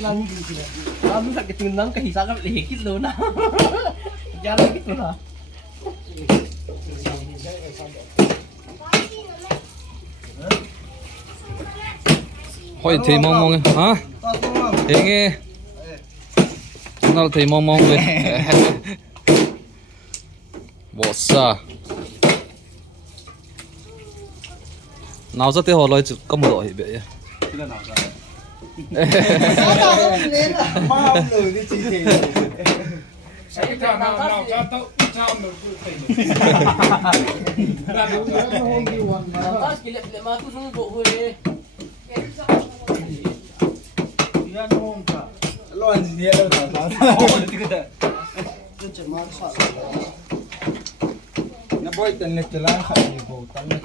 sila ni sila. Kami sakit tinang kahisa kami lehikit lo na. Jalan gitu lah. Hỏi thấy mong mong hả? Thế nghe. Nó thấy mong mong rồi. Bỏ xa. Nào rất thế họ nói có một đội vậy. Mau lười đi chị thì. Cái trò nào cho tao cho mình cứ tỉnh. Là đúng rồi, nó hôn đi hoàn mà. Tao chỉ lệ mà tu xuống bộ hồi. Dia nong ka. Lo anh dia đâu sao? Chân mà sao? Nó bôi tên lên trên lá khai bộ tăng lên.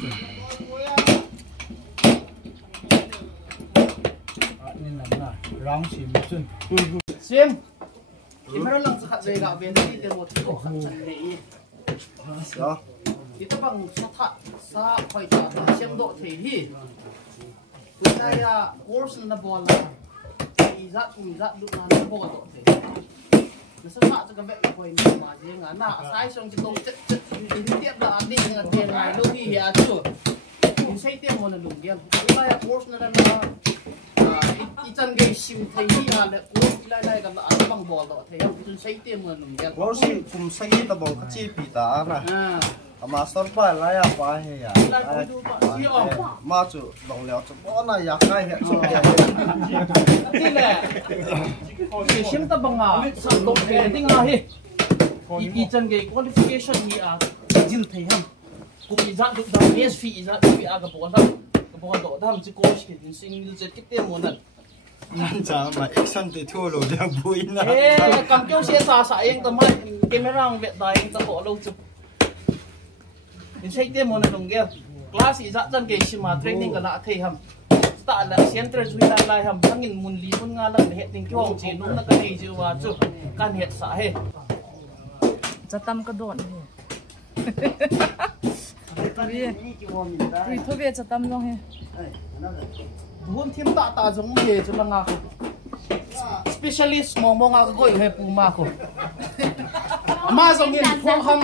Nên làm nào? Rong xìm chân. Sim. Meron lang sa kadwega ben dito mo tiko sa nei. Đó. Ito bang sa khoy ta siam do the hi. Kaya course na bola. Izat du na bola do the. Nasa sa ga vet ko ni ma je nga na sai song ji tong chet tiap da andi nga tiền ngai lu hi ya chu. In sai tiap mo na lu diam. Kaya course na na itan gay sim thầy hi ha le ko lai kan an bang bol do thầy chun sai tiam mo lum yan. Lo si kum sai ta bol ka chi pi ta na. Ama sor pa la ya pa he ya. Ma chu dong leo chu bo na ya kai he chu ya. Ti le. Ki sim ta bang a sa dong ke ding a hi. Itan gay qualification hi a jin thầy ham. Kum izat du da yes fi izat fi a ga bol ham. Bol do tham chi coach ki single jet ki tiam mo nan. Nan cha ma action te thua lo dia bui na. Kam kyo se sa eng ta mai camera ang vet dai ta ho lo chu. In sai te mo na dong ge. Class i za chan ge sima training ka la thei ham. Ta la center zui la lai ham thangin mun li mun nga la he ting kyo ang che nu na ka nei ju wa chu kan het sa he. Chatam ka don he. Tui thobe chatam long he. Buôn thêm ta giống nghề cho năng ngạc specialist mong ngạc gọi hệ phù ma khổ mà giống như phong hâm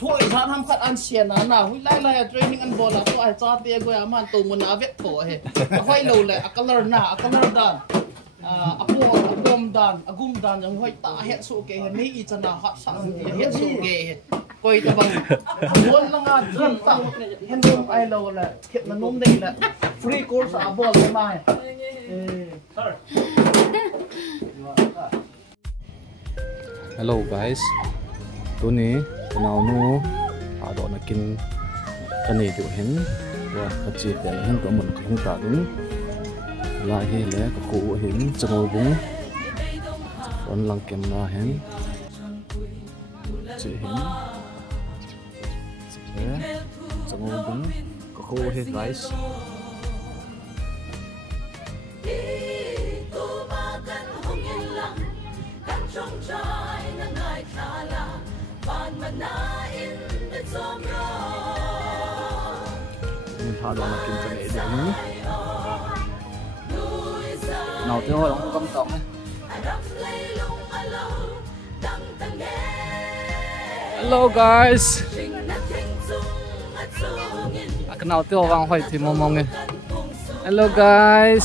thôi dán hâm khát ăn xiên à nào huy lai training ăn bò là tôi ai cho tiền gọi mà tụ muốn áo vét thổ hệ hoài lâu lại color đan apom đan agum đan giống hoài ta hiện số kề hiện mấy ít chân nào hot sang hiện số kề coi cho bằng muốn là ngà dân ta hiện nôm ai lâu là hiện là nôm đây là free course à bò lên mai Hello guys. Tối nay nào nu à đó là kinh cái này điều hen và cái gì để hen của mình không cả đúng lại hay lẽ cái cụ hen trong ngôi bún còn lăng kem ra hen chị hen trong ngôi bún có khô hen guys. Mình thả đó là kinh cái này để nào theo hồi không công cộng hello guys cái nào theo vang hỏi thì mong mong hello guys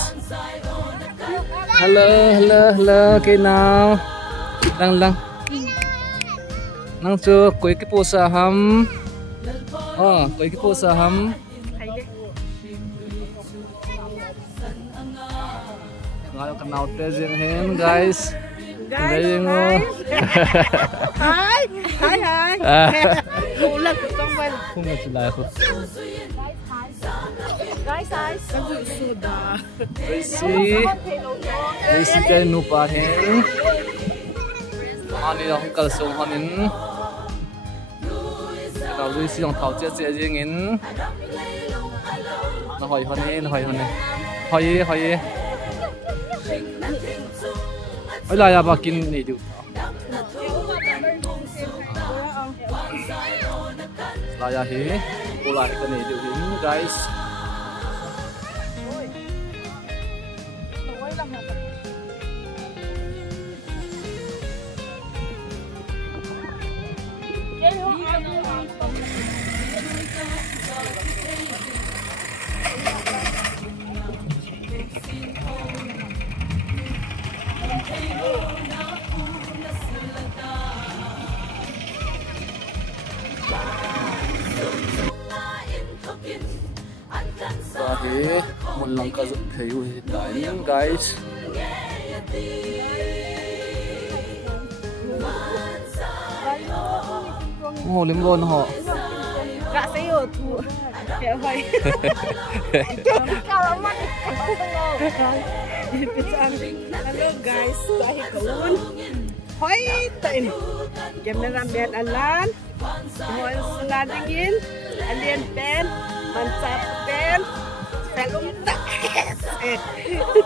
hello cái nào lăng năng chưa quấy cái posa hầm quấy cái posa hầm ngồi canal present hen guys hi không là chỉ là không Tracy cái nụ pa hen anh đi không cần sống hắnเราลุยสิของเขาเจ๊ๆอย่างงี้เราหอยคนนี้หอยเวลาอยากกินนี่ดูเราอยากเห็นกูไลค์กันนี่ดูหิน guys Dahil mulang kayo hitain guys. Oh, limon ho. Gak sayo tu. Kayak hoy. Kalau mak Hello guys, dahil kaun. Hoy, tain. Kamera biar alan. Hoy seladingin. Alien pen, mantap pen. Salum tak.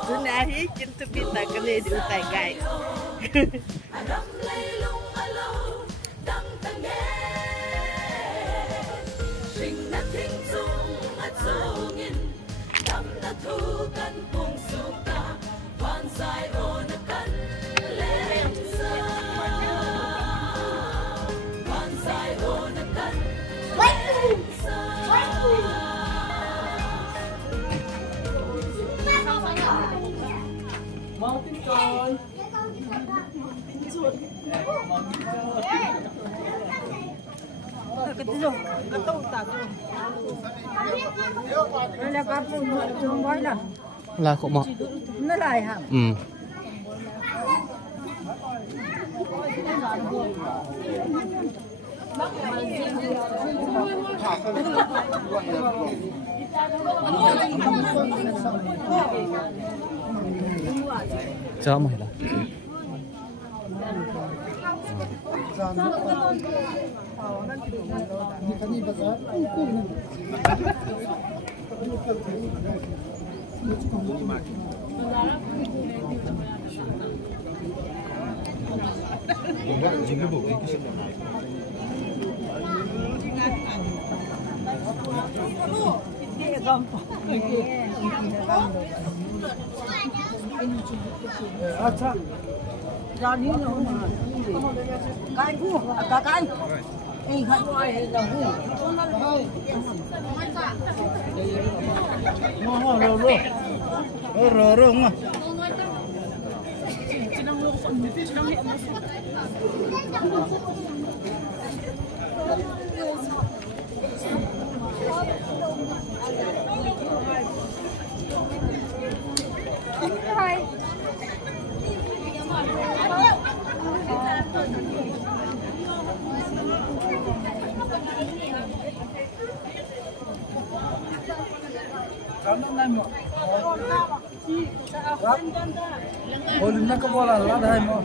Tunahi kintu bita kene di utai guys. Là không mọc. Nó lại hả? Chào mày là. अच्छा जानी न हो काय को आता काय ए घरो आए न हो रो Boleh ke bola lah dah mau.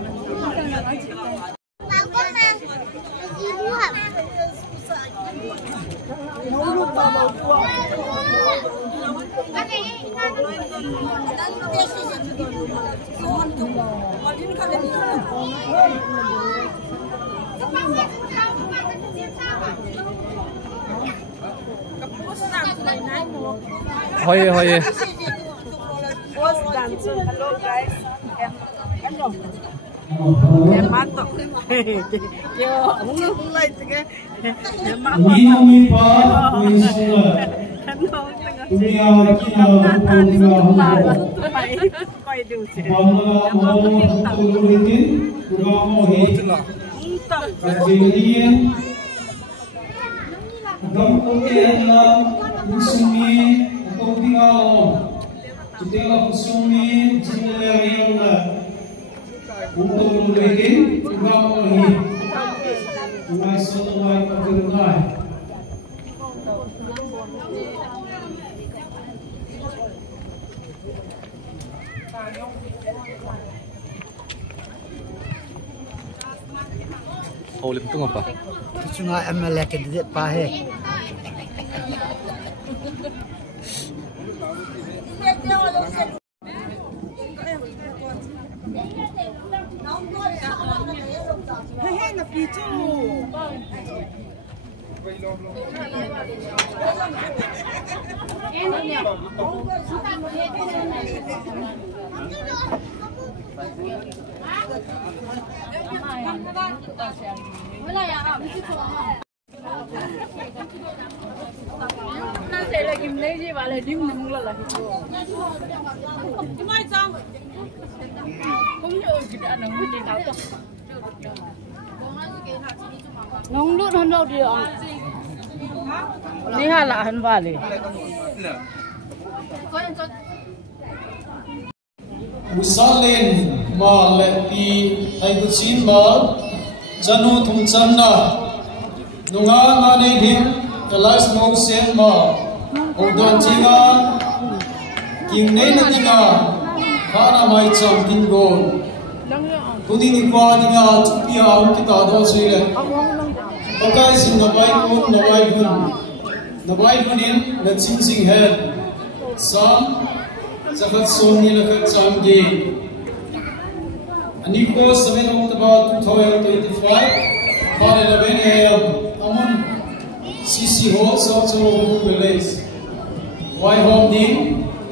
Hoye. Hello guys. Em matok. Yo, mulai tengah. Em matok. Koi du sih. Oh, lim tengah apa? Cuma MLA ke dia pahe. Hehe, nak picu. Nó sẽ là kim lấy gì và là đinh nung là cái mai xong không nhớ cái đã nung cái táo to nung nước hơn đâu đi ạ đi hà lạ hơn vào đi Musalin ma le pi ai ku chim ma janu thum chan na nunga nga nei him elas mo sen ma odon chinga king nei na tinga khana mai cham tin gon tuni ni kwa dinga chupia am kita do sile pakai sin na bai kun na bai hun in na ching sing head sam Zakat Sony lakat samgi. Aniko 7 October 2025, 11 AM. Amun CC Hall South Solo Village. Why holding?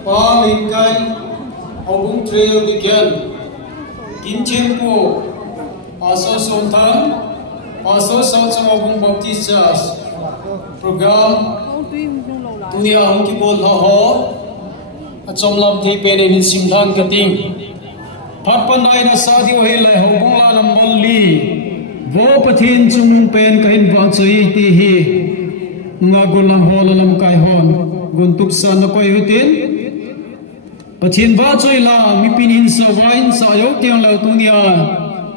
Pa Linkai Obung Trail Begin. Kinchempo Aso Sontan Aso South Solo Obung Baptist Church. Program Dunia Hongki Bol Ho. Trong lâm thì bên in sim than cái ting phát pan ai na sa diu he lai hong bong la lam bol li vô pathin chung pen ka in wa chui ti hi nga gulam hol lam kai hon gun tup san na koi hutin pathin wa chui la mi pin in so wa in sa yo tiang la tu nia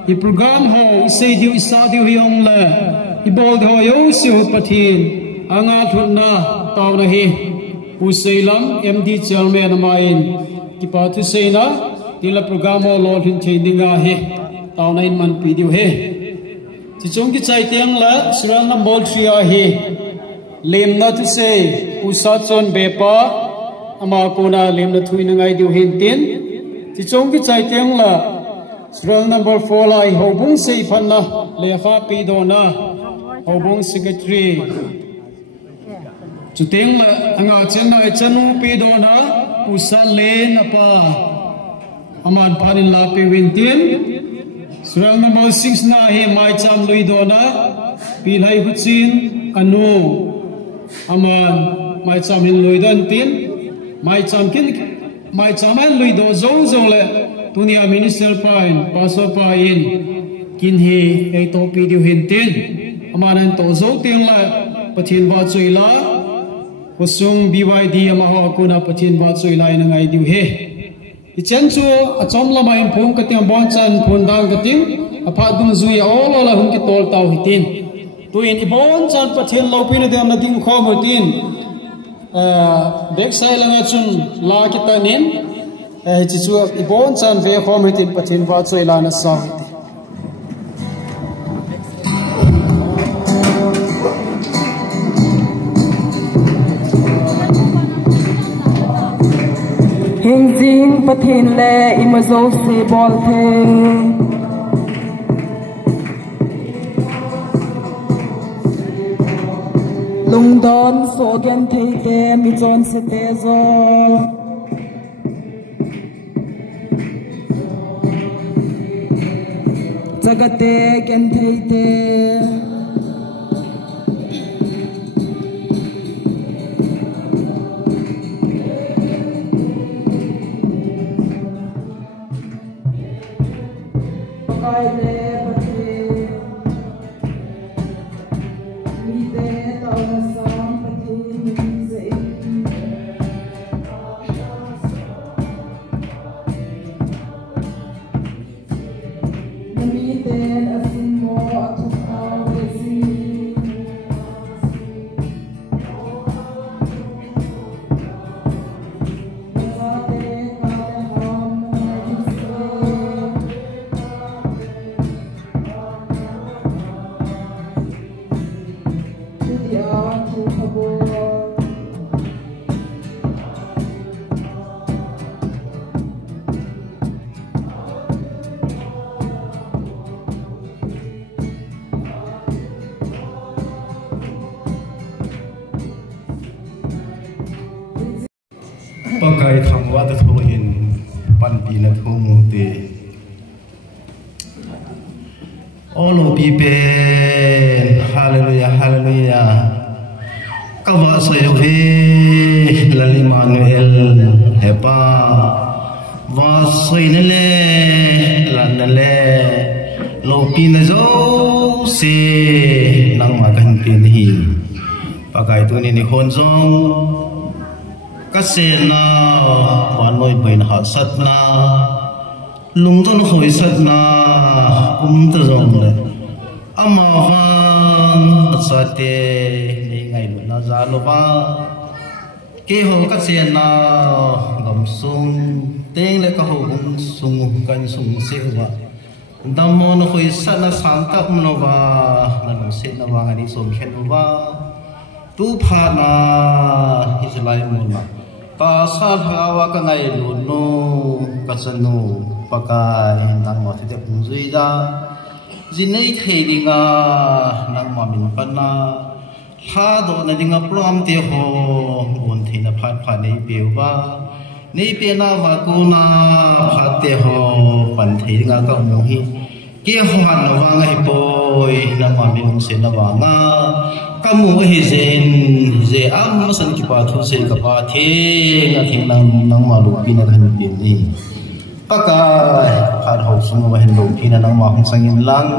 i program ho se diu sa diu hi ong la i bol ho yo su pathin anga thun na taw na hi Usailam MD Chairman Amain Kipatu Sena Tila Programo Lord in Chindinga He Tauna in Man Pidio He Tichong Kichai Tiang La Suran Nambol Tria He Lim na to say Usatson Bepa Amakuna Lim na Tuinangai Dio Hintin Tichong Kichai Tiang La Suran number 4 Lai Hobung Say Fanna Leha Pidona Hobung Secretary Chuting la anga chenna chanu pe do na usal len apa aman panin la pe wintin sural number 6 na he mai cham lui do na pi lai huchin anu aman mai cham hin lui dan tin mai cham an lui do zong zong le tunia minister pain paso pa in kin he ei to pi diu hin tin aman an to zo ting la pathin wa chui la Kusung BYD amaho kuna pathin ba chui lai na ngai diu he ichen chu achom lama impung kating bon chan phun dang kating apha dum zui all la hum ki tol taw hitin tuin ibon chan pathin lo pin de na ding kho mutin back side langa chun la ki tanin chi chu ibon chan ve kho mutin pathin ba chui la na sa Hình dinh bất thiên lệ ima dấu xe bol thê Lung đón số gen thầy tê mi chôn xe tê dô Jagate gen thầy tê Pakai thangwa ta thoin pan pi na thomu te all of people hallelujah hallelujah kawa soyove lali manuel hepa wa soinele lanale lopi na zo se nang makan pin hi pakai tu ni hon zong kasena wanoi bain ha satna lungton khoi satna ta zong le amawan sate ni ngai na za lo ba ke ho kasena gam sung teng le ka ho bung sung kan sung se wa damo no khoi sana sangkap no ba na no se na wa ngani som khen no ba tu pha na hislai mo na ta sa hawa ka ngai lu no ka sanu pakai nang mo the pung zui da jinei thei dinga nang ma min pana ha do na dinga plom te ho bon thina phat pha nei peu ba nei pe na wa ko na phat te ho pan thei dinga ka mo hi ke ho han na wa ngai poi na ma min se na wa nga kamu hi zen ze am san ki pa thu se ka pa the nga thing nang ma lu pi na kan pi ni pakai phat ho sung wa hen lu pi na nang ma hong sang in lang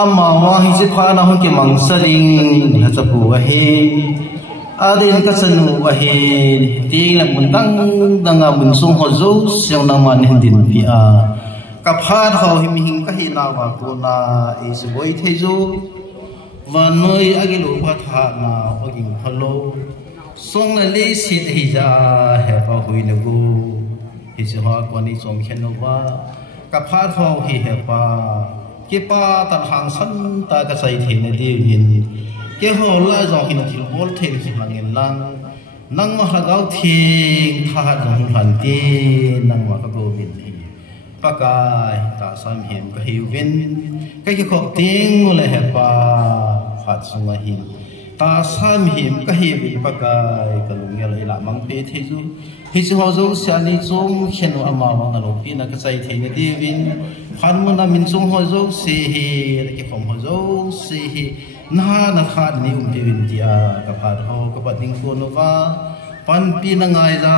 amma wa hi se pha na hon ke mang saling la cha pu wa he adin ka sanu wa he ting la mun danga mun sung ho zo siang na man hin din pi a ka phat ho hi mi hing ka hi na wa ko na e se boi the zo wa noi agilo phat ha na o ging phalo song la le si hi ja he pa hui na go hi se ha ko ni som khen no wa ka phat ho hi he pa ke pa tan hang san ta ka sai the na di yin ke ho la zo hin thil bol the hi hang in lang nang ma ha gau thing tha ha jong han ti nang ma ka go bin ni pakai ta sam him ka hi win cái khok ting le he pa phat sunga hi ta sam him ka hi bi pakai ka lung ya la mang pe the ju hi chu ho zo sia ni chung khen ama ma na lo pi na ka sai the ni di win khan mun na min chung ho zo se hi ke khom ho zo se hi na kha ni ti win dia ka phat ho ka pat ding ko no wa pan pi na ngai ra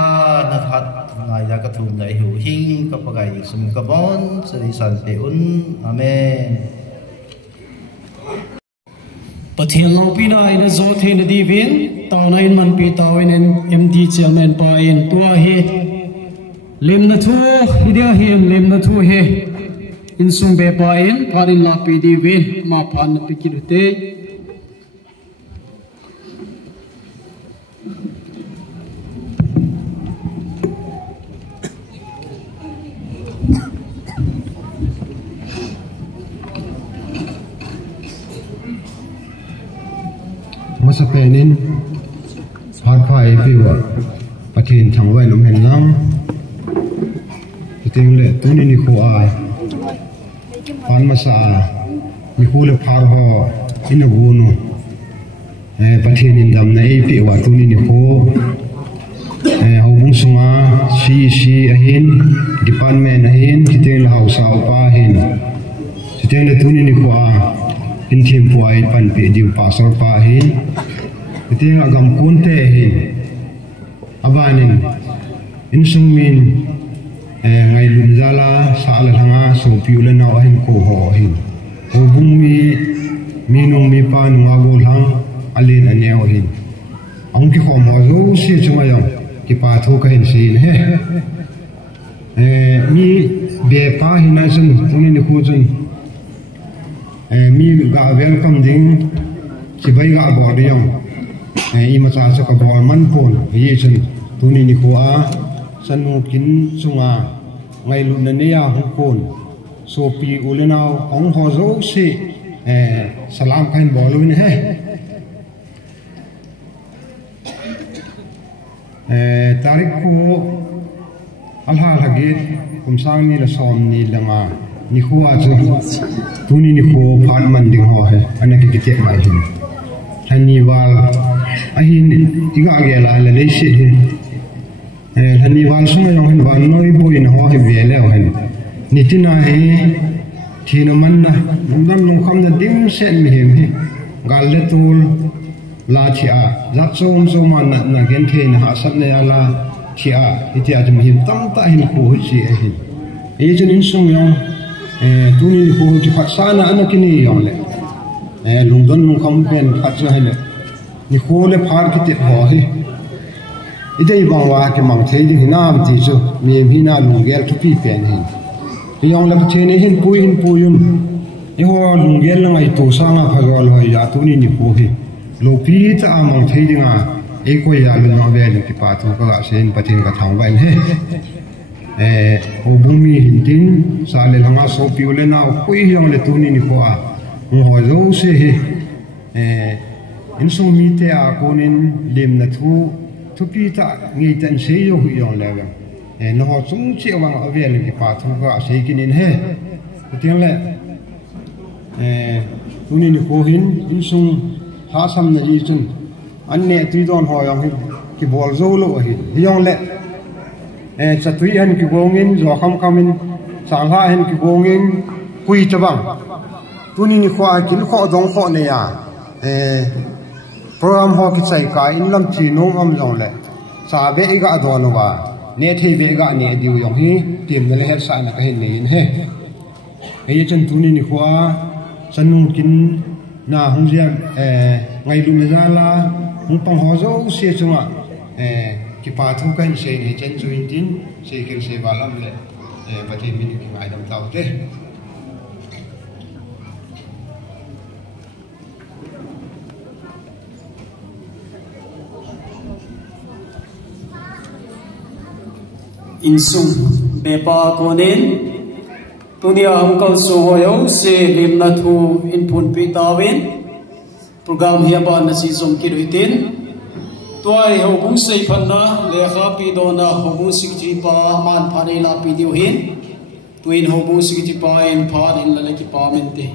na khat ngai ra ka thum dai hu hing ka pagai sum ka bon sari san pe un amen pathian lo pi na ina zo the na di win taw na in man pi taw in md chairman pa in tua hi lem na thu hidia him lem na thu he in sum be pa in parin la pi di win ma phan na pi ki te masa penin har phai piwa pathin thangwai nom hen lang ting le tuni ni khu a pan masa ni khu le phar ho ina bu no pathin in dam nei piwa tuni ni khu ho bung sunga si ahin department ahin kitel house pa hin kitel le tuni ni khu a in thim puai pan pe diu pasor pa hin kitel agam kunte hin abanin in sungmin ngai lum zala sala thanga so piula na hin ko ho hin ho bung mi nong mi pa nu ago lang alin aneo hin ong ki khom ho zo si chunga yong ki pa tho ka hin sin he mi be pa hina sun tuni ni khu chun mi ga welcome ding ki bai ga bo de yong i ma cha cha ka bo man pon yi chun tuni ni khu a sanu kin chunga ngai lu na ne ya hu kon so pi ulenau ong ho zo si salam kain bo lu ni he tarik ko alha lagi kum sang ni la som ni langa ni khuwa chu tuni ni kho phan man ding ho he anaki ki te mai hin thani wal ahin iga ge la la le shi hin thani wal sunga yong hin wan noi bo in ho he ve le hen nitina he thina man na dam long kham da dim sen mi hem he gal le tul la thia zat som som na gen the na ha sat ne ala thia itia jam him tam ta hin khu chi a hin e chen in sung yong tu ni khu chi phat sa na an ki ni yong le lung don lung kham pen phat cha hai le ni khu le phar ki te ho hi idei bang wa ki mang thei ding hinam ti chu mi mi na lung gel thu pi pen hin yong le phe ne hin pu yun i ho lung gel la ngai to sa nga phagol ho ya tu ni khu hi lo pi ta mang thei ding a e ko ya lu no ve ki pa tu ka sen pathin ka thang vai he o bumi hin tin sa le langa so pi le na ko i yong le tu ni ko a ho zo se he in so mi te a ko nin lim na thu pi ta ngi tan se yo hu yong le ga no ho chung chi wang a ve le ki pa tu ka se ki nin he tin le tu ni ko hin in sung ha sam na ji chun an ne tui don ho yong hi ki bol zo lo hi yong le cha tui han ki gongin zo kham in sang ha hen ki gongin kui chabang tu ni khwa ki kho dong kho ne ya program ho ki chai ka in lam chi no am jong le cha be ga do no ba ne thei be ga ne diu yong hi tim le her sa na ka hin ni he e chen tu ni khwa sanung kin na hung jiam ngai lu me za la hung pang ho zo se chunga ki pa thu kan se ni chen chu in tin se kel se ba lam le ba the min ki ngai dam tau te insung bepa konin tunia angkal suhoyo se limna thu inpun pitawin program hiaba na si som kiruitin tuai hobung sei phanna lekha pi dona hobung sikji pa man phane la pi diu hin tuin hobung sikji pa in phan in la ki pa mente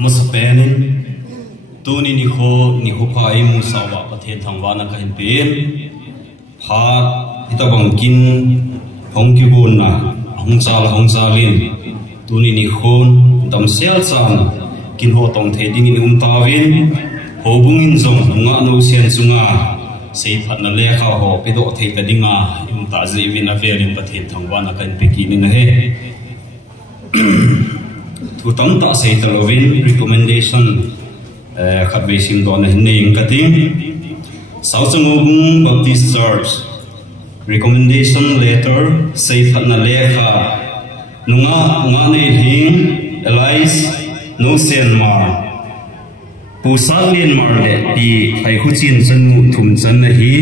musapenin tuni ni ho phai mu sawa pathen thangwa na ka hin pin pha itabang kin hongki gon na hongsalin tuni ni khon dam sel chan kin ho tong the ding in tawin hobung in zong nga no sen sunga sei phat na le kha ho pe do the ta dinga ta ji win a velin pathen thangwa na kan pe ki ni na he thu tong ta sei ta lovin recommendation khat be sim don ne ing ka ting South Ngobung Baptist Church recommendation letter say phatna lekha nunga ne hing Elias no sen mar pusalin mar le pi khai khuchin chanu thum chan na hi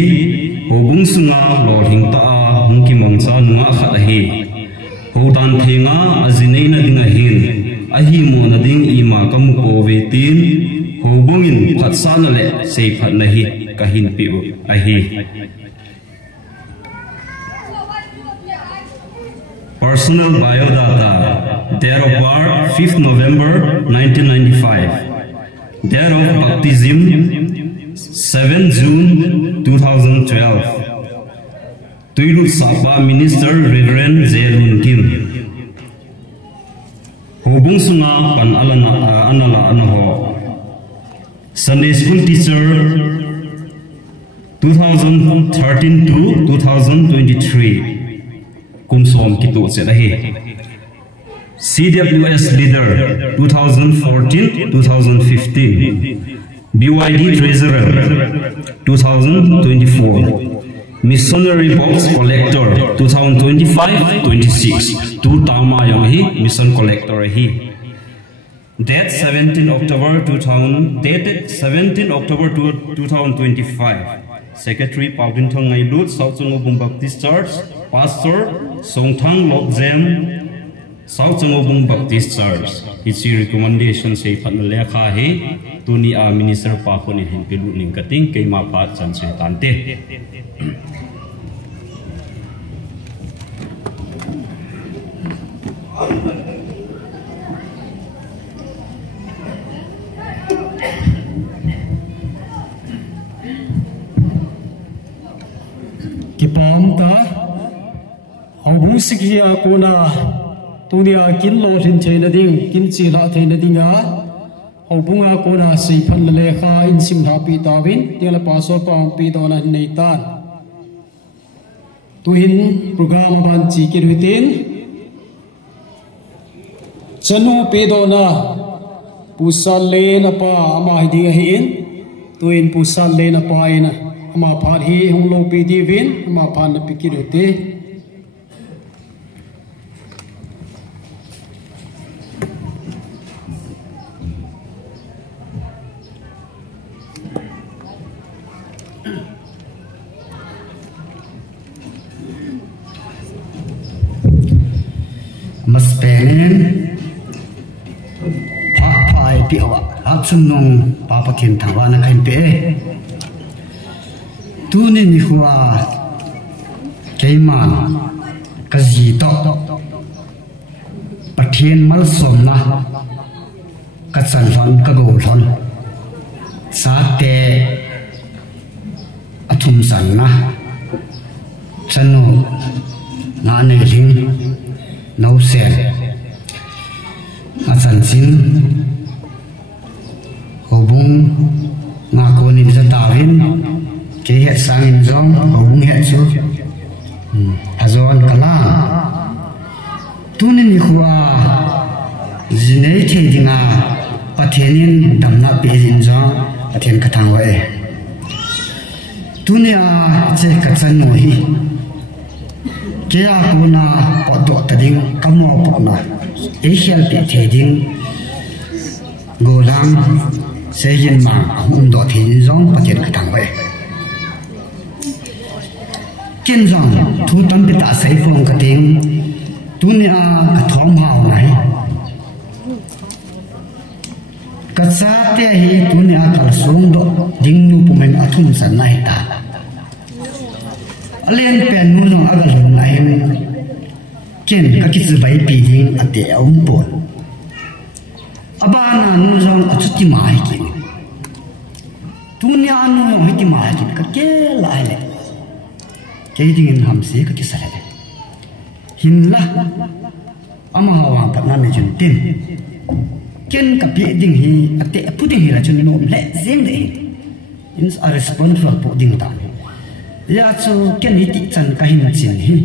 hobung sunga lo hing ta hung ki mangsa nunga khat hi hodan thenga azinei na dinga hin ahi mo na ding ima kam ko ve tin hobungin phat sana le sei phat na hi kahin pi ahi personal biodata date of birth 5th November 1995 date of baptism 7 June 2012 Tuilu Sapa Minister Reverend Zerun Kim hobung sunga pan anala anaho Sunday school teacher 2013 to 2023 kumsom kitu serahi CWS leader 2014 2015 BYD treasurer 2024 missionary box collector 2025-26 tu tama yang hi mission collector hi dated 17 October 2025 Secretary Paudin Thong Ngai Lut South Ngobung Baptist Church Pastor Songthang Lokjem South Ngobung Baptist Church its recommendation say phat na lekha he tuni a minister pa ko ni hin pilu ning kating kay ma pa chan se tante Kipam ta hobung sikhi akuna tunia kin lo hin theina ding kin chi la theina dinga hobunga kona sei phan le kha in sim tha pi tawin tela pa so pa pi dona nei tan tu hin program ban chi ki rutin chanu pe dona pusal le na pa ama hi ding hin tu in pusal le na pa ina ama phar hi hung lo pi di vin ama phan na pi ki ruti mas penen pa pai piwa aksun nong papa thiên thawa na kain pe tu ni ni huwa keima kazi to pathian mal som na ka chan hon ka go hon sa te athum san na chanu na ne ling nấu sen asan sin hobung ngakon in sa tawin ke he sangin zong hobung he chu azon kala tunin huwa zinei the dinga pathenin damna pe jin zong pathen kathang wa e tunia che kachan no hi kia kuna odo tading kamo pona asian pe theding golang seyin ma do thin zong pathen khathang we kin zong thu tan pe ta sai phong ka ting tunia ka thom hau nai ka sa te hi tunia kal song do ding nu pumen athum san nai ta alien pen nu no agal na en ken ka ki zu bai pi ding ate om pon abana nu zong achuti mai ki tunia nu hiti mai ki ka ke lai le ke ding in ham se ka ki sa le hin la ama hawa ka na me jun tin ken ka pi ding hi ate puding hi la chun no le zeng de in a respond for puding ta ya chu ken hi ti chan ka hin chin hi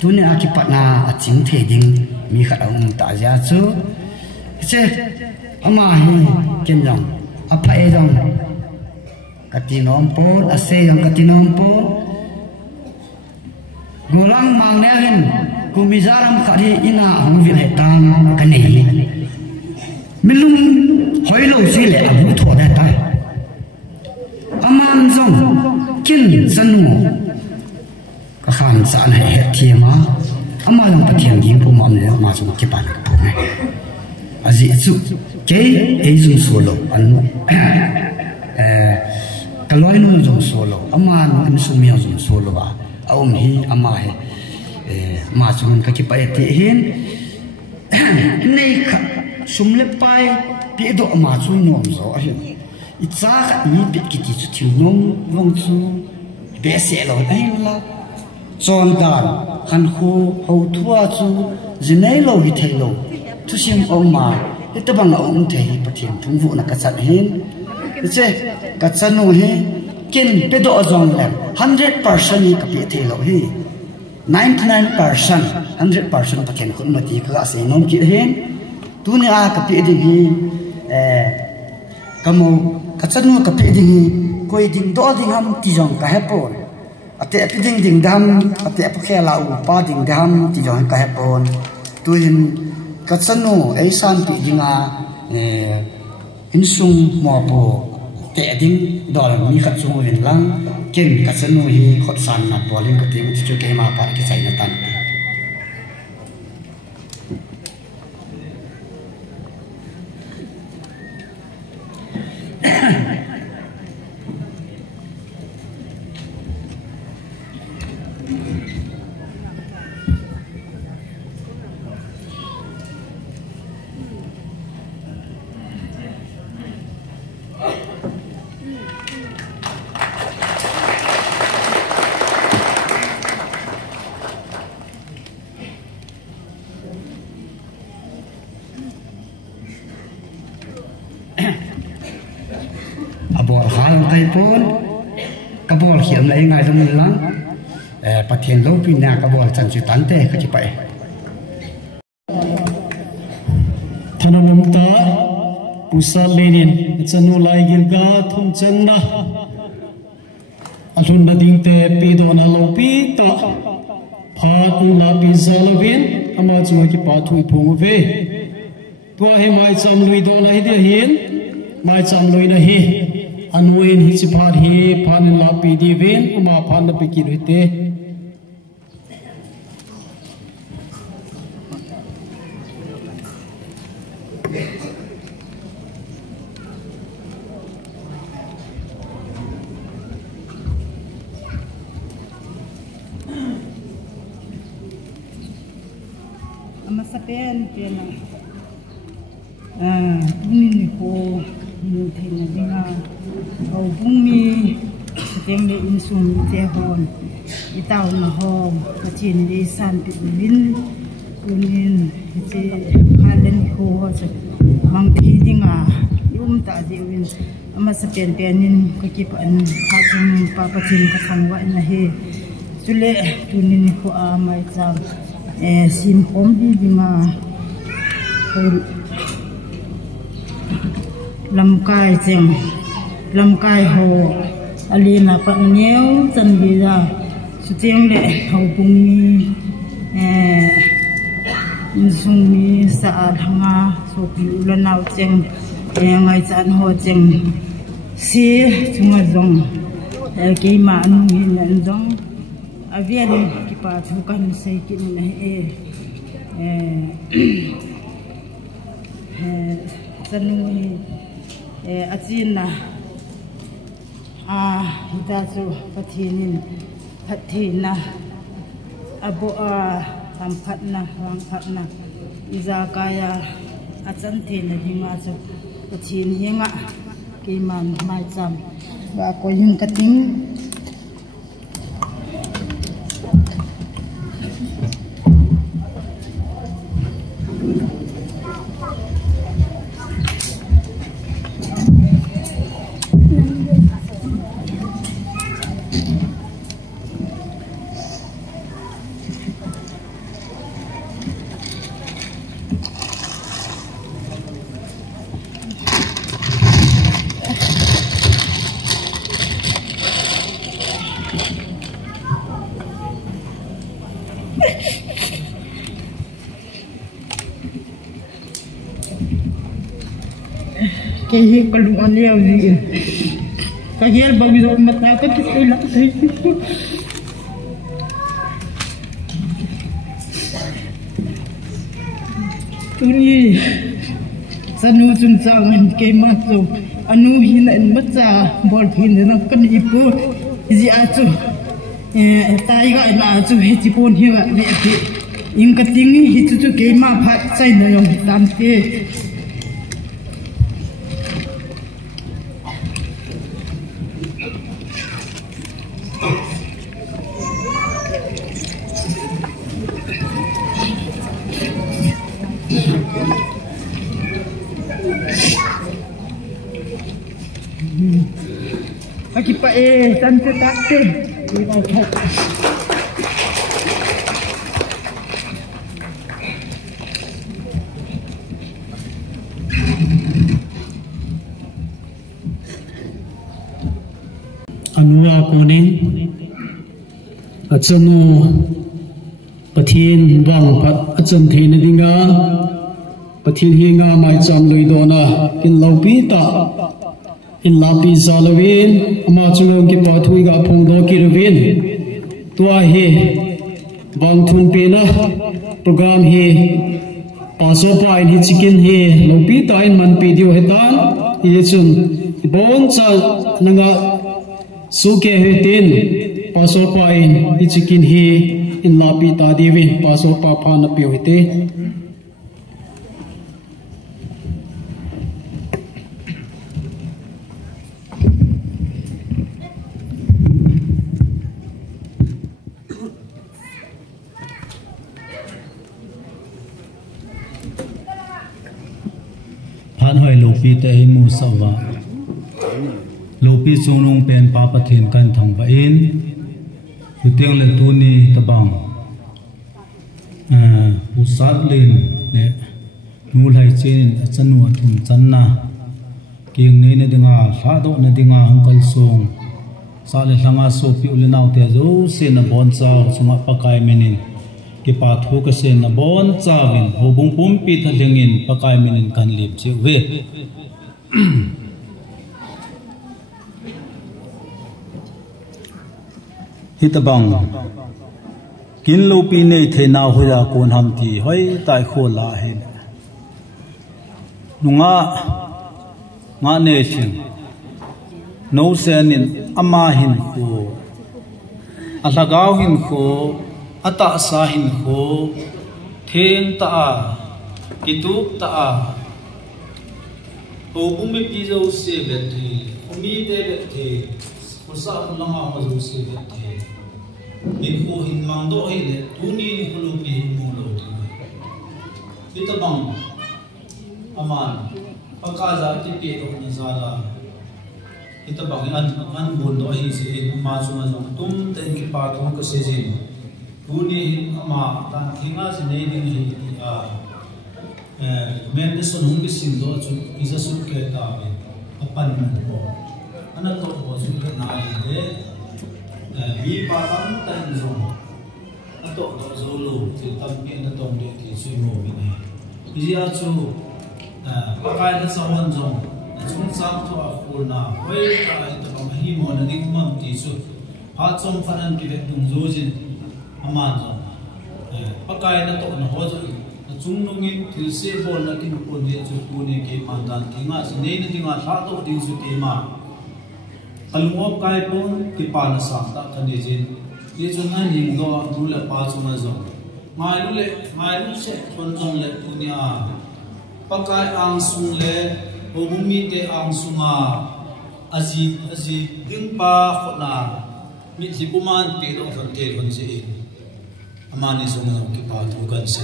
tuni aki patna aching the ding mi kha ong ta ja chu che ama hi ken jong apa e jong katinom pol ase yang katinom pol golang mang ne hin kumizaram khari ina hong vil he tang kani milum hoilo si le abu tho da tai aman jong kin sanu ka khan sa na he thiama ama lang pathian ging pu mam le ma chung ke pan ka pu me azi chu ke e zum solo an kaloi no zum solo ama an sumi zum solo ba aum hi ama he ma chung ka ki pa ti hin nei kha sumle pai pi do ma chung nom zo a hin itsa ni pe ki ti chu thiu nom wong chu be se lo ai la chon dan khan khu ho thua chu zinai lo hi thei lo thu sim ong ma ita bang ong thei pathian thung vu na ka chat hin che ka chanu he kin pe do zong lem 100% ni ka pe thei lo hi 99% 100% pathian khun ma ti ka se nom ki hin tu ni a ka pe ding hi kamo kachanu ka pe ding koi ding do ding ham ti jong ka hepon ate pe ding dam ate pe khela u pa ding dam ti jong ka hepon tuin kachanu ei san pi dinga insung mo po te ding dol mi kha chung rin lang ken kachanu hi khot san na polin ka ting chu ke ma pa ki sai na tan tay pon kabol khiam lai ngai dum lang pathian lo pi na kabol chan chu tan te ka chi pai thanamta pusa lenin chanu lai gil ga thum chang na alun na ding te pi do na lo pi ta phat la pi zalvin ama chu ki pa thui phung ve tua he mai cham lui do na hi de hin mai cham lui na hi anuin hi chi phat hi phan la pi di ven ama phan na pi ki ri te Masapen pena ini ko mungkin dengan kau bumi yang di insum tehon itau nahom kecil di sampai win unin je halen ko mangki dinga tak diwin masapen penin kekipan hajum papatin kasangwa nahi sule tunin ko amai jam sim hom di ma lam kai ho alina pa neu chan bi ra su tiang le ho pung mi sung mi sa thanga so pi ulanau cheng ngai chan ho cheng si chunga zong ke ma anu hin zong avian kipa bukan saya kini sanui acina kita tu patina abu rampatna iza kaya acantina di masa patin hinga kiman macam aku yang keting kaya keluhan dia ni, kaya bagi orang mata aku tu elak saya. Tuni, sanu juncangan kaya masuk, anu hinain baca, bol hinain kan ibu, isi acu, taiga ina acu heci pun hina leki, ingkat tinggi itu tu kaya mapat saya nayong hitam te. Pagi pak tante tante. Anu aku ni, acanu pathin bang pat acan the ni dinga, pathin hinga mai cham loi dona kin laupi ta. In lapi zalawin ama chulong ki pathui ga phongdo ki rovin tua he bang thun pe na program he paso pa in hi chicken he lopi ta in man pe dio hetan ye chun bon cha nanga su ke he tin paso pa in hi chicken he in lapi ta devin paso pa pha na pe hite Hoi Lopi te mu sawa lopi chunung pen pa pathin kan thang va in huteng le tu ni tabang usat len ne mulai chen achanu athum channa king ne ne dinga sa do na dinga angkal song sa le hlanga so pi ule naw te zo se na bon chaw sunga pakai menin ki pa thu ka se na bon chawin hobung pum pi thalengin pakai menin kan lip che we hitabang kin lo pi nei the na hoya kon ham ti hoi tai kho la hen nunga nga ne chin no senin ama hin ko alagaw hin ko ata sa hin ko theng ta a kitup ta a o umi pi zo se bet thi umi de bet thi usa langa ma zo se bet thi in ko hin mang do hi le tuni ni ko lo pi mo lo ti ta bang aman pakaza ti pi do na zala ita bang an bun do hi se ma su ma zo tum te ki pa to ko se jin tuni ama tan thinga se nei ding hi a men de so nung bi sim do chu isa su ke ta be apan man ko ana to ko su ke na le bi pa tam tan zo ato do zo lo ti tam pi na tong de ti su mo bi ne ia chu pakai na sa wan zo chung sang to a khur na hoi ta ita bang hi mo na dik mam ti su ha chom phanan ki ve tung zo jin ama zo pakai na to na ho zo chung nungin thil se bol na kin pon de chu pu ne ke mandan thinga se nei na dinga tha to ding su ke ma alungop kai pon ki pa na sa ta kan de jin ye chu na ning do du la pa chu ma zo mai lu se chon chong le tu nia pakai ang sung le obumi te ang sunga azi ding pa khona mi lipuman te do thon te hon se amani sunga ki pa thu kan se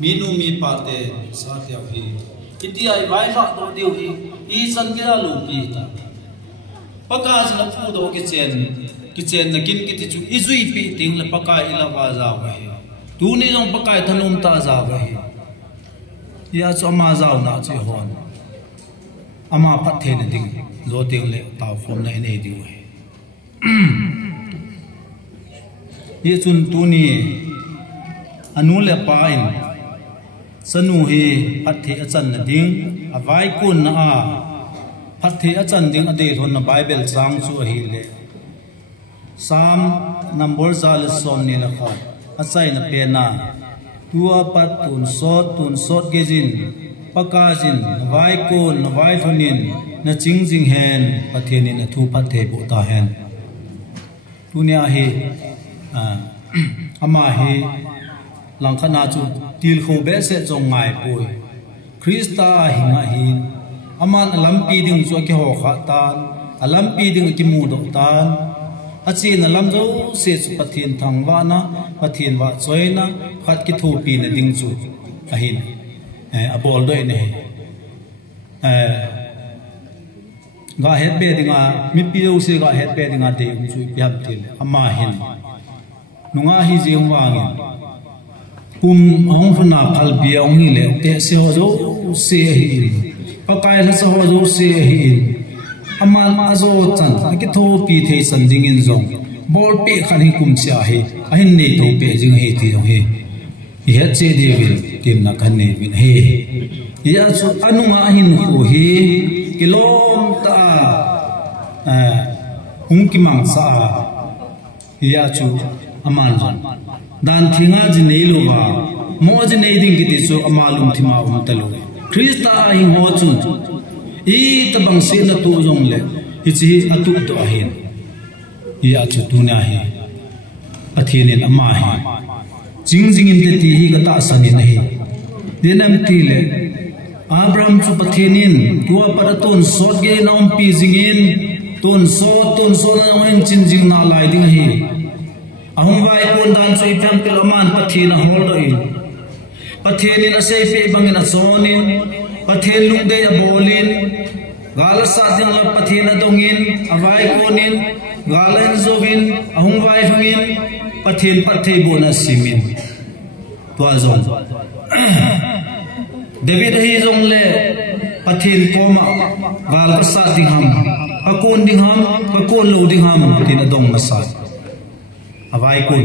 minu mi pa te sa te hi kiti ai vai ra do deu hi I san kira lu pi ta pakas na pu do ki chen na kin ki chu izui pi ting la pakai ila wa za wa tu ni jong pakai thanum ta za wa ya cho ma za na chi hon ama pat the na ding zo ting le ta phom na ne di we ye chun tu ni anu le pa in sanu hi pat the achan na ding avai kun na a pat the achan ding ade thon na bible chang chu hi le sam number zal som ni la kha achai na pe na tua pat tun sot gejin pakajin vai kon vai thonin na chingjing hen pathenin na thu pathe bo ta hen tunia hi ama hi langkhana chu til kho be se chong ngai pui krista hinga hi aman lampi ding chu ki ho kha tan alampi ding ki mu do tan achi na lam zo se chu pathin thang wa na pathin wa choina khat ki thu pi na ding chu ahin abol doi ne ga het be dinga mi pi do se ga het be dinga de chu pi hab til ama hin nunga hi jeng wangin ong fana khal bi ong hi le te se ho zo se hi pakai la so ho zo se hi ama ma zo chan ki tho pi the san ding in zong bol pe khan hi kum sia hi ahin ne tho pe jing hi ti jong hi ye che de vil kim na kan ne vin he ya chu anunga hin hu hi kilom ta ki mang sa ya chu aman dan thinga ji nei lo wa mo ji nei ding ki ti chu amalum thima talu krista hi ho chu I tabang se na tu jong le hi chi atu to ahin ya chu tu na hi pathin in ama hi jing in te ti hi ka ta sanin hi denam ti le abraham chu pathin in tua paraton sot ge nom pi jingin ton so na wen chin jing na lai ding hi ahum vai kon dan chu ipam pel man pathin a hol do in pathin in a sei fe bangin a sonin pathen lung de a bolin gal sadyang la pathina dongin avai konin galen zovin ahung vai thongin pathin pathei bona simin tua zong David hi zong le pathin koma gal ka sa ding ham pakon ding ham pakon lo ding ham tin adong masat avai kun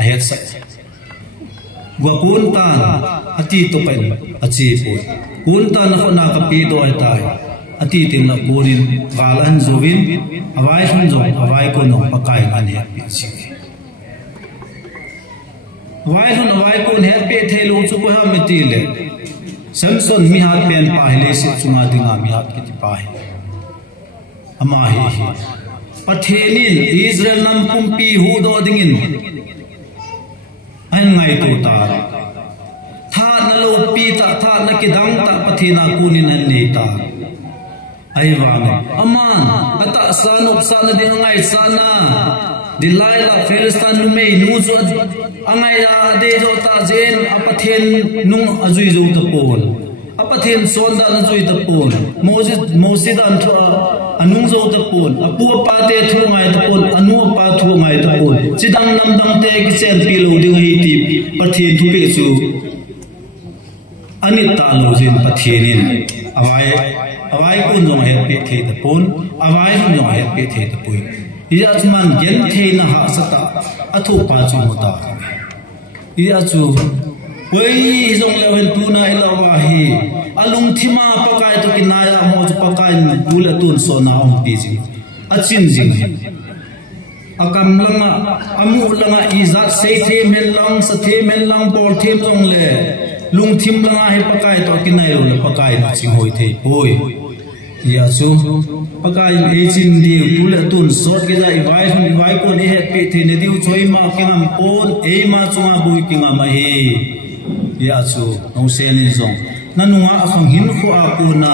ahet sa gua kun tan ati to pen achi pu kun tan na khona ka pi do ai tai ati ting na kurin galan zovin avai hun zong avai kun no pakai an he pi chi avai hun avai kun he pe thelo chu ko ha meti le Samson mi hat pen pa hele se chunga dinga mi hat ki pa hi ama hi pathenin Israel nam pumpi hu do dingin an ngai to ta tha na lo pi ta tha na ki dang ta pathina kunin an nei ta ai wa ne aman ata sanu sana ding ngai sana Delilah Philistine nu mei nu zo angai ya de jo ta zen apathen nung azui zo ta pon apathen sonda na zui ta pon Moses an tho anung zo ta pon apu pa te thu ngai ta pon anu pa thu ngai ta pon sidang nam dang te ki sen pi lo ding hi ti pathen thu pe chu anita lo zen pathenin awai kun jong he pe the ta pon awai jong he pe the ta pon iya cuman gen the na ha sata athu pa chu ta iya chu wei jong level tu na ila wa hi alung thima pakai to kinaya mo chu pakai dul atun so na om pi ji achin jing akam langa amu langa izat se the men lang sa the men lang bol them jong le lung thim langa he pakai to kinai lo le pakai ching hoi the poi iya chu pakai ejin di tule tun sot ke jai vai ko ni het pe the ne diu choi ma kingam pon e ma chunga bui kingam hi ya chu no se ni zong nanunga afang hin kho a pu na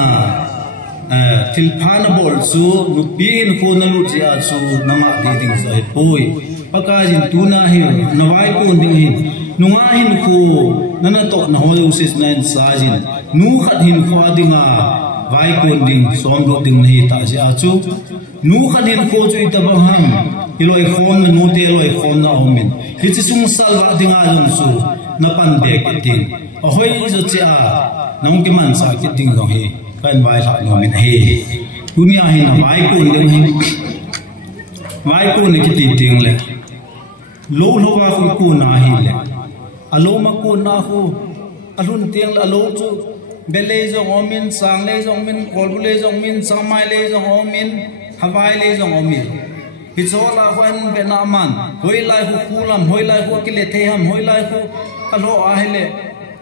tilphana bol chu nu pin ko na lu ja chu nanga di ding sai poi pakai jin tu na hi na vai ko ding hi nunga hin ko nana to na ho se nan sa jin nu khat hin kho dinga vai kon ding som ro ding nahi ta ja chu nu khanin ko chu ita ba ham iloi khom na nu te loi khom na omin hi chi sung sal wa dinga jong chu na pan be ki tin a hoi zo cha nang ki man sa ki ding jong hi kan vai sa no min he dunia hi na vai kon ding hi vai kon ni ki ti ding le lo wa ku na hi le alo ma ku na hu alun tiang la lo chu bele jong omin sang le jong min kol le jong min sang mai le jong omin hawai le jong omin hi zola wan be na man hoi lai hu khulam hoi lai hu ki le the ham hoi lai hu alo a hele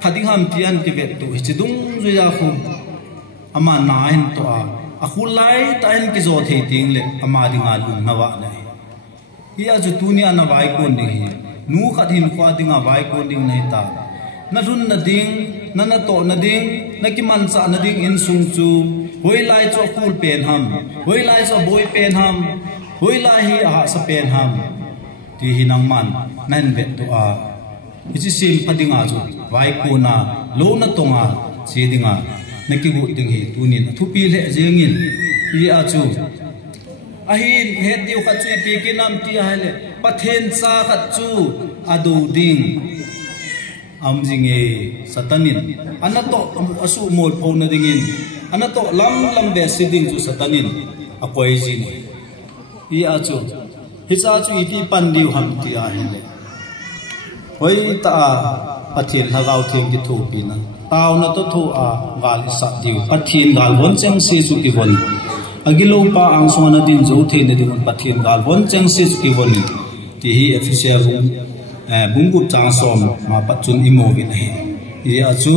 khading ham tian ki vet tu hi chidung zu ya khu ama na hin to a khu lai ta hin ki zo the ting le ama dinga lu nawa na hi a ju tunia na vai kon ding hi nu khat hin kwa dinga vai kon ding nei ta na run na ding na to na ding na ki man sa na ding in sung chu hoi lai cho kul pen ham hoi lai cho boy pen ham hoi lai hi a sa pen ham ti hinang man nan vet to a ichi sim padinga chu vai ko na lo na tonga che dinga na ki bu ding hi tunin thu pi le jengin i a chu a hin het diu kha chu pi ki nam ti ha le pathen sa khat chu adu ding amjinge satanin anato asu mol phone dingin anato lam be siding chu satanin akoi jin i a chu hi cha chu iti pan diu ham ti a hele hoi ta pathin hagau thing ki thu pina taw na to thu a gal sa diu pathin gal won chang si chu ki won agilo pa ang sona din zo the ne din pathin gal won chang si chu ki won ti hi official bungkup chang som ma patchun imo vin hi ya chu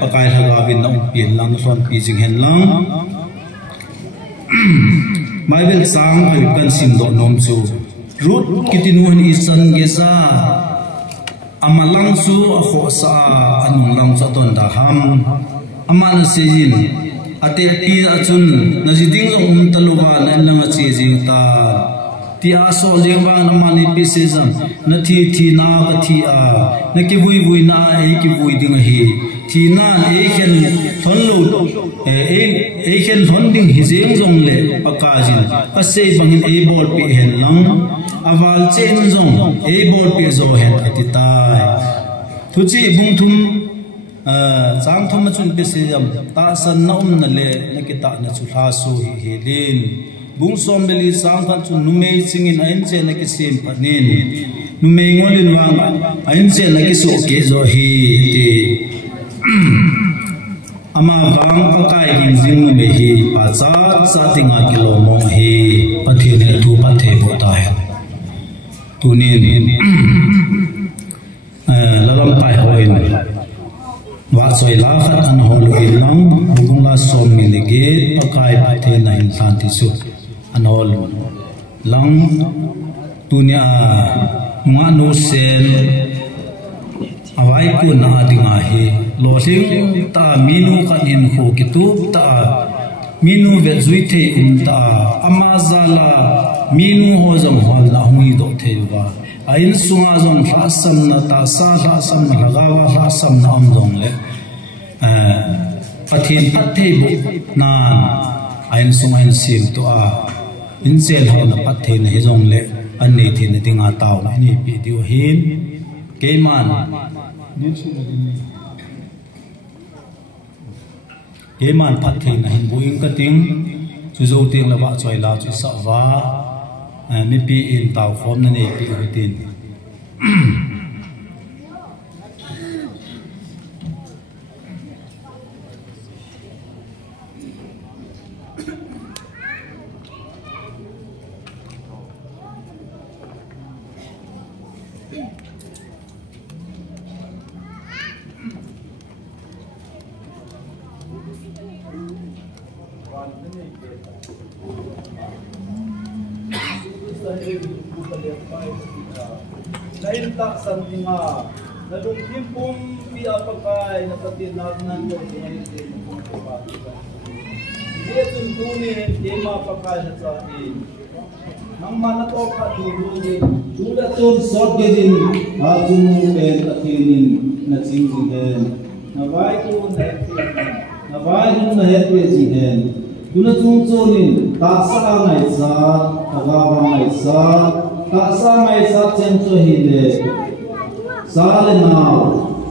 pakai haga vin na pin lang son pi jing hen lang mai vel sang hai kan sim do nom chu rut kitinu han isan gesa amalang chu a kho sa anung lang cha ton da ham aman sejin ate pi achun najiding lo taluwa nan lang chi ji ta ti aso lengwa na mani pisizam na thi na ka thi a na ki vui na e ki vui ding hi thi na e khen thon lu e khen thon ding hi jeng jong le pakajin ase bangin e bol pi hen lang awal chen jong e bol pi zo hen atitai thuchi bung thum chang thum chun pisizam ta san na na le na ki ta na chu hla su hi lin bung som beli sang khan chu numei singin ain che na ki sim panin numei ngolin wang ain che na ki su ke zo hi ti ama wang pakai hin jing numei hi pa cha tinga kilo mo hi pathe ne tu pathe bo ta hai tunin lalam pai hoin wa soi la khat an hol ilang bung la som mi le ge pakai pathe na in san ti su anol lang tunia nga no sen awai ku na dinga hi lo sing ta minu ka in ho ki tu ta minu ve zui the ta amazala minu ho jam hol na hui do the wa ain sunga jong rasam na ta sa rasam na lagawa rasam na am jong le pathin pathe bu na ain sunga in sim to a in sel ho na pathe na he jong le an nei the na tinga taw na ni pi diu hin ke man ke man pathe na hin buing ka ting chu zo ting la wa choi la chu sa wa mi pi in taw khom na nei pi hu tin Lain tak santinga na dong timpong pi apakai na pati nan yo dengan itu dia tuntuni tema pakai na sa in nang mana to ka dulu ni sudah tun sot gedin ajumu pen atinin na singhen na vai tu na vai na hetwe singhen tuna chungchonin ta sa ngai sa tagawa ngai sa ta sa mai sa chen cho hi le sa le naw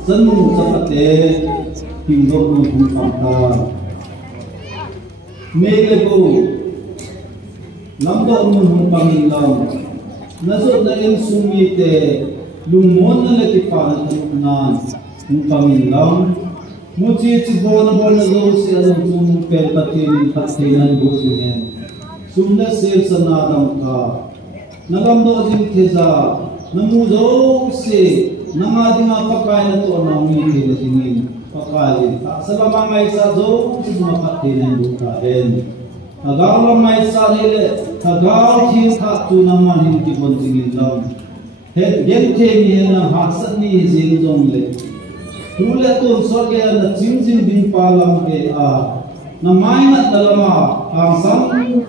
san mu chapate hing do nu hum pam ta me le ko lam do nu hum pam in lam na so na in sumi te lung mon na le ti pa na hum pam in lam mu chi chi bo na zo si anu sum pe patin patinan go si ne sum na se sa na dam ka nagam do jin thesa namu zo se nama dinga pakai na to na mi the na singin pakai ta salama mai sa zo si ma patte na do ka den agaw la mai sa le agaw thi tha tu na ma hin ti bon singin lam he yen the ni na ha san ni jing jong le tu le to so ge na jing jing bin pa lam ke a na mai na dalama ang sam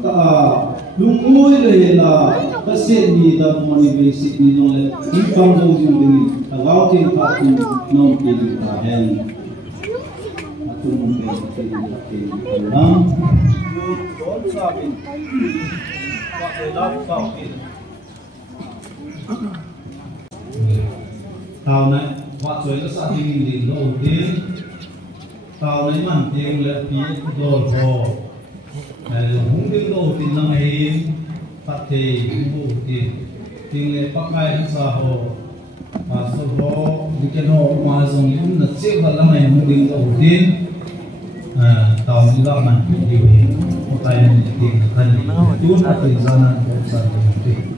ta lungui le la paset ni da moni basic ni no le impang do jing ni agaw ti tha tu no ti ta hen atu mon pe ti na don sabin wa la sa ki tao này wa choi la sa ding ding lo tin tao này man tiếng le pi do ho hung ding lo tin na mai pat te bu tin tiếng le pa kai sa ho ma so ho di ke no ma zong yum na che ba la mai hung ding lo tin tao ni la man di hi ko tai ni tin kan ni tu na te zana ko sa tin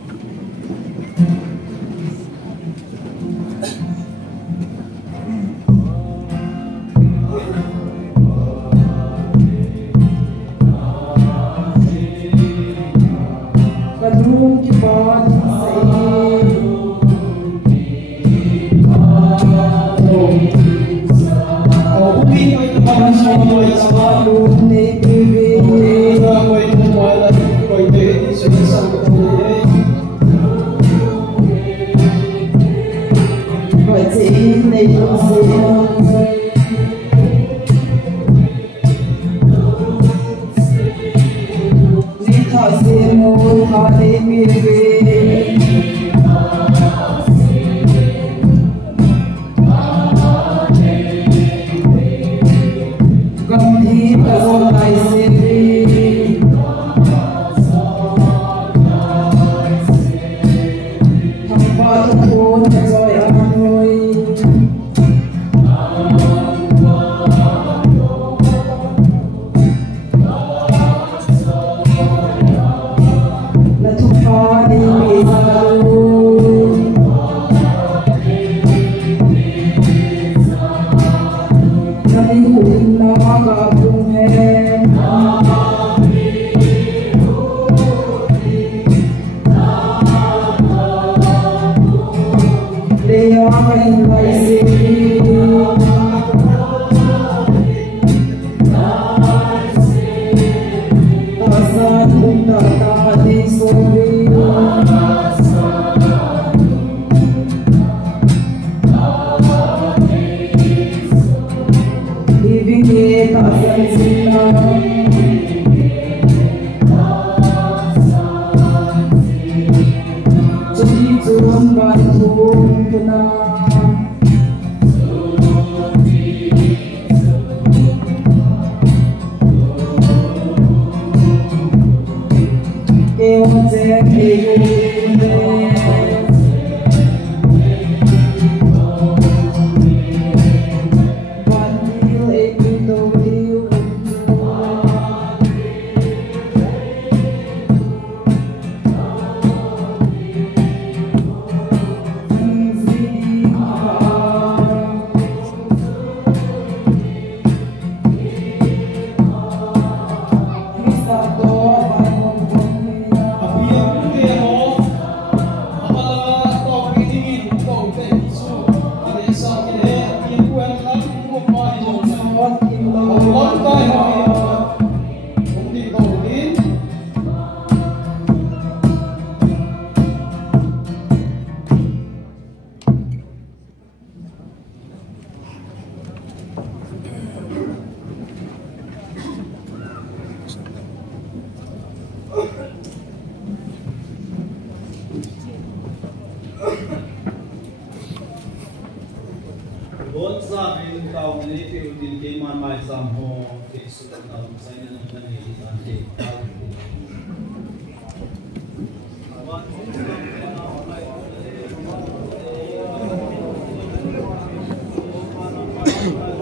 Thank you.